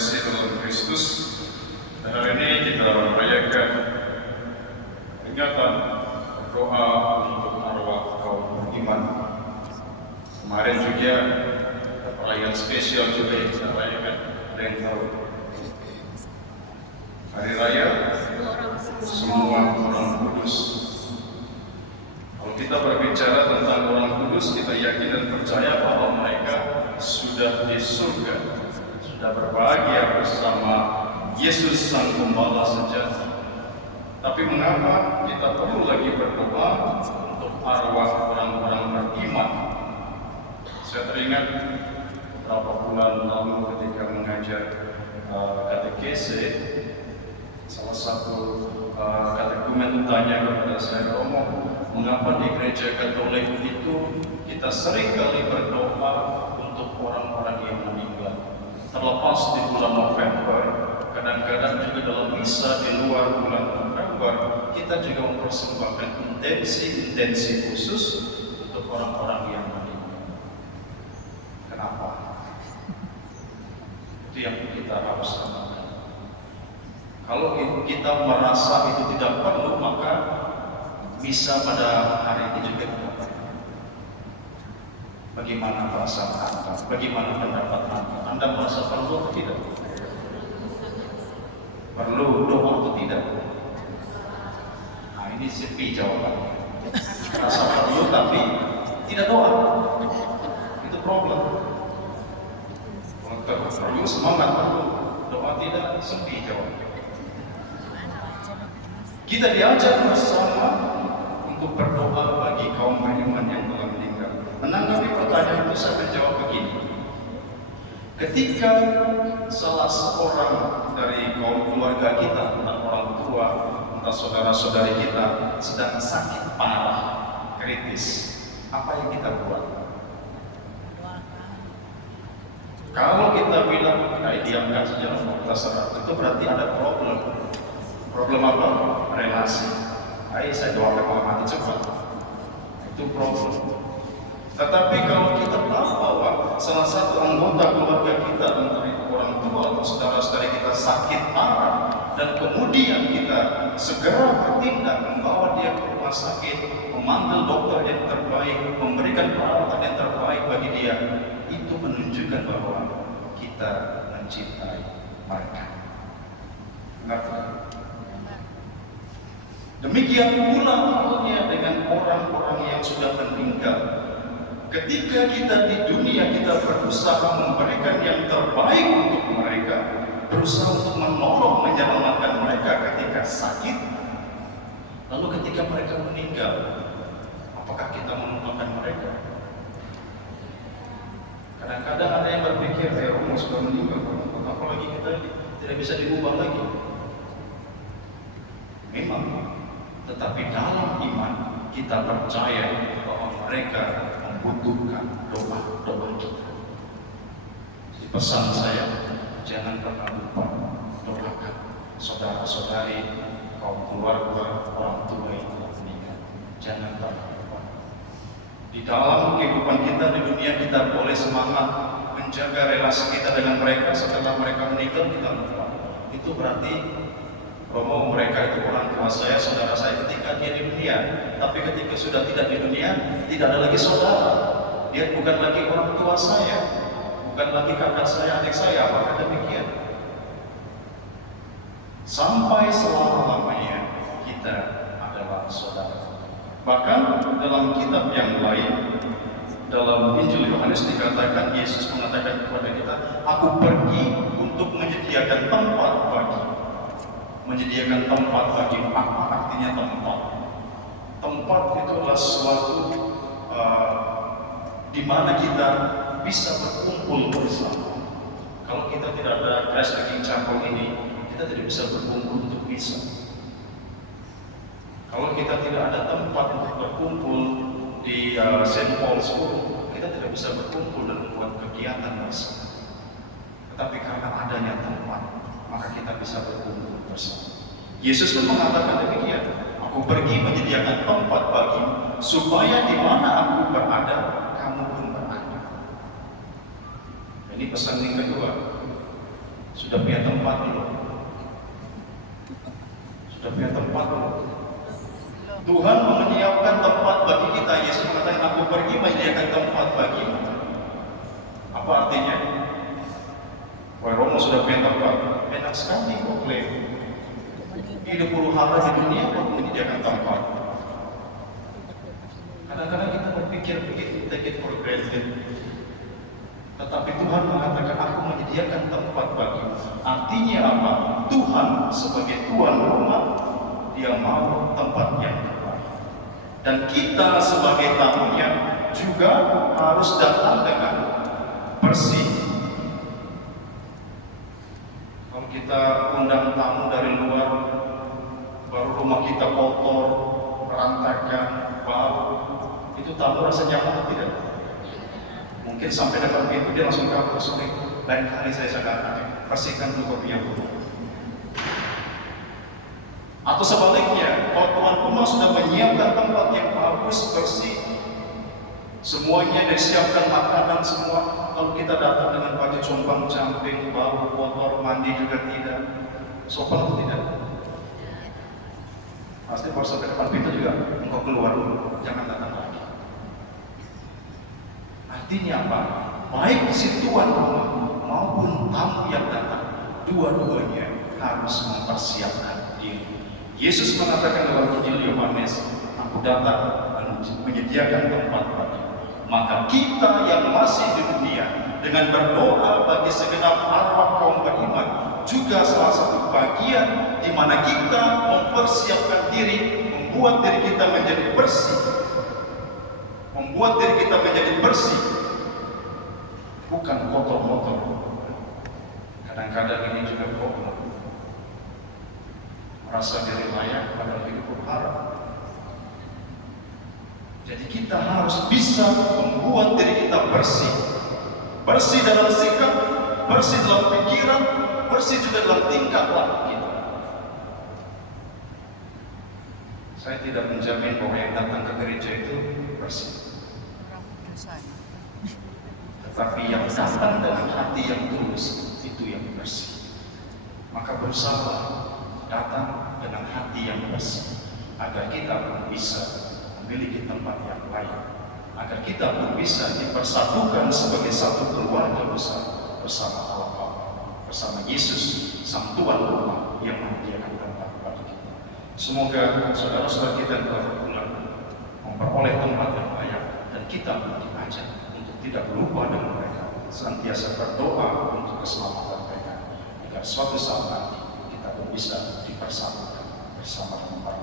terkasih dalam Kristus, hari ini kita merayakan peringatan doa untuk arwah kaum beriman. Kemarin juga perayaan spesial juga yang kita rayakan, ada yang tahu? Hari Raya Semua Orang Kudus. Kalau kita berbicara tentang orang kudus, kita yakin dan percaya bahwa mereka sudah di surga, sudah berbahagia bersama Yesus Sang Gembala sejati. Tapi mengapa kita perlu lagi berdoa untuk arwah orang-orang beriman? Saya teringat beberapa bulan lalu ketika mengajar katekese, salah satu katekumen tanya kepada saya, Romo, mengapa di gereja Katolik itu kita sering kali berdoa untuk orang-orang yang meninggal? Terlepas di bulan November, kadang-kadang juga dalam misa di luar bulan November, kita juga mempersembahkan intensi khusus untuk orang-orang yang meninggal. Kenapa? Itu yang kita harus lakukan. Kalau kita merasa itu tidak perlu, maka misa pada hari ini juga tidak perlu. Bagaimana perasaan Anda? Bagaimana pendapat Anda? Anda merasa perlu atau tidak? Perlu doa atau tidak? Nah, ini sepi jawabannya. Merasa perlu tapi tidak doa. Itu problem. Kalau perlu semangat, perlu doa tidak, sepi jawabannya. Kita diajak bersama untuk berdoa bagi kaum beriman yang telah meninggal. Menanggapi pertanyaan itu saya menjawab begini. Ketika salah seorang dari kaum keluarga kita, entah orang tua, entah saudara-saudari kita, sedang sakit parah, kritis, apa yang kita buat? Kalau kita bilang, diamkan saja, terserah, itu berarti ada problem. Problem apa? Relasi. Saya doakan kalau mati cepat. Itu problem. Tetapi kalau kita tahu bahwa salah satu anggota keluarga kita, entah itu orang tua atau saudara-saudari kita sakit parah, dan kemudian kita segera bertindak membawa dia ke rumah sakit, memanggil dokter yang terbaik, memberikan perawatan yang terbaik bagi dia, itu menunjukkan bahwa kita mencintai mereka. Benar tidak? Demikian pula halnya dengan orang-orang yang sudah meninggal. Ketika kita di dunia, kita berusaha memberikan yang terbaik untuk mereka, berusaha untuk menolong, menyelamatkan mereka ketika sakit. Lalu ketika mereka meninggal, apakah kita melupakan mereka? Kadang-kadang ada yang berpikir, Romo sudah meninggal, apalagi kita tidak bisa diubah lagi. Memang, tetapi dalam iman kita percaya bahwa mereka membutuhkan doa-doa kita. Jadi pesan saya, jangan pernah lupa doakan saudara-saudari, kaum keluarga, orang tua yang telah meninggal. Jangan pernah lupa. Di dalam kehidupan kita di dunia, kita boleh semangat menjaga relasi kita dengan mereka. Setelah mereka meninggal, kita lupa. Itu berarti Romo, mereka itu orang tua saya, saudara saya ketika dia di dunia. Tapi ketika sudah tidak di dunia, tidak ada lagi saudara. Dia bukan lagi orang tua saya, bukan lagi kakak saya, adik saya. Apakah demikian? Sampai selama-lamanya kita adalah saudara. Bahkan dalam kitab yang lain, dalam Injil Yohanes dikatakan, Yesus mengatakan kepada kita, aku pergi untuk menyediakan tempat bagi. Menyediakan tempat bagi, apa artinya tempat? Tempat itu adalah suatu di mana kita bisa berkumpul bersama. Kalau kita tidak ada Christ the King Chapel ini, kita tidak bisa berkumpul untuk misa. Kalau kita tidak ada tempat untuk berkumpul di St. Paul's School, kita tidak bisa berkumpul dan membuat kegiatan bersama. Tetapi karena adanya tempat, maka kita bisa berkumpul bersama. Yesus pun mengatakan demikian, aku pergi menyediakan tempat bagimu, supaya di mana aku berada, kamu pun berada. Ini pesan yang kedua. Sudah punya tempat belum? Sudah punya tempat belum? Tuhan menyiapkan tempat bagi kita. Yesus mengatakan, aku pergi menyediakan tempat bagimu. Apa artinya? Wah, Romo sudah punya tempat. Enak sekali kok klaim. Hidup puluh hari di dunia kok menyediakan tempat. Kadang-kadang kita berpikir begitu, take it for granted. Tetapi Tuhan mengatakan, aku menyediakan tempat bagimu. Artinya apa? Tuhan sebagai tuan rumah, dia mau tempat yang terbaik. Dan kita sebagai tamunya juga harus datang dengan bersih. Kalau kita undang tamu dari luar, baru rumah kita kotor, berantakan, bau, itu tamu rasa nyaman atau tidak? Mungkin sampai depan pintu dia langsung kabur, sorry, lain kali saya sadar, bersihkan dulu kopinya dulu. Atau sebaliknya, kalau tuan rumah sudah menyiapkan tempat yang bagus, bersih, semuanya disiapkan makanan semua, kalau kita datang dengan baju compang-camping, bau, kotor, mandi juga tidak, sopan atau tidak? Pasti baru sampai depan pintu juga, engkau keluar, jangan datang lagi. Artinya apa? Baik si tuan rumah maupun tamu yang datang, dua-duanya harus mempersiapkan diri. Yesus mengatakan dalam Injil Yohanes, aku datang dan menyediakan tempat bagi. Maka kita yang masih di dunia dengan berdoa bagi segenap arwah kaum beriman juga salah satu bagian di mana kita mempersiapkan diri, membuat diri kita menjadi bersih, membuat diri kita menjadi bersih, bukan kotor-kotor. Kadang-kadang ini juga problem, merasa diri layak padahal hidup berharap. Jadi kita harus bisa membuat diri kita bersih, bersih dalam sikap, bersih dalam pikiran, bersih juga dalam tingkah laku kita. Saya tidak menjamin bahwa yang datang ke gereja itu bersih, tetapi yang datang dengan hati yang tulus itu yang bersih. Maka berusaha datang dengan hati yang bersih agar kita bisa memiliki tempat yang layak, agar kita pun bisa dipersatukan sebagai satu keluarga besar bersama Allah, bersama Yesus sang tuan rumah yang menyediakan tempat bagi kita. Semoga saudara-saudara kita benar-benar memperoleh tempat yang layak, dan kita pun diajak untuk tidak lupa dengan mereka, senantiasa berdoa untuk keselamatan mereka, agar suatu saat nanti kita pun bisa dipersatukan bersama dengan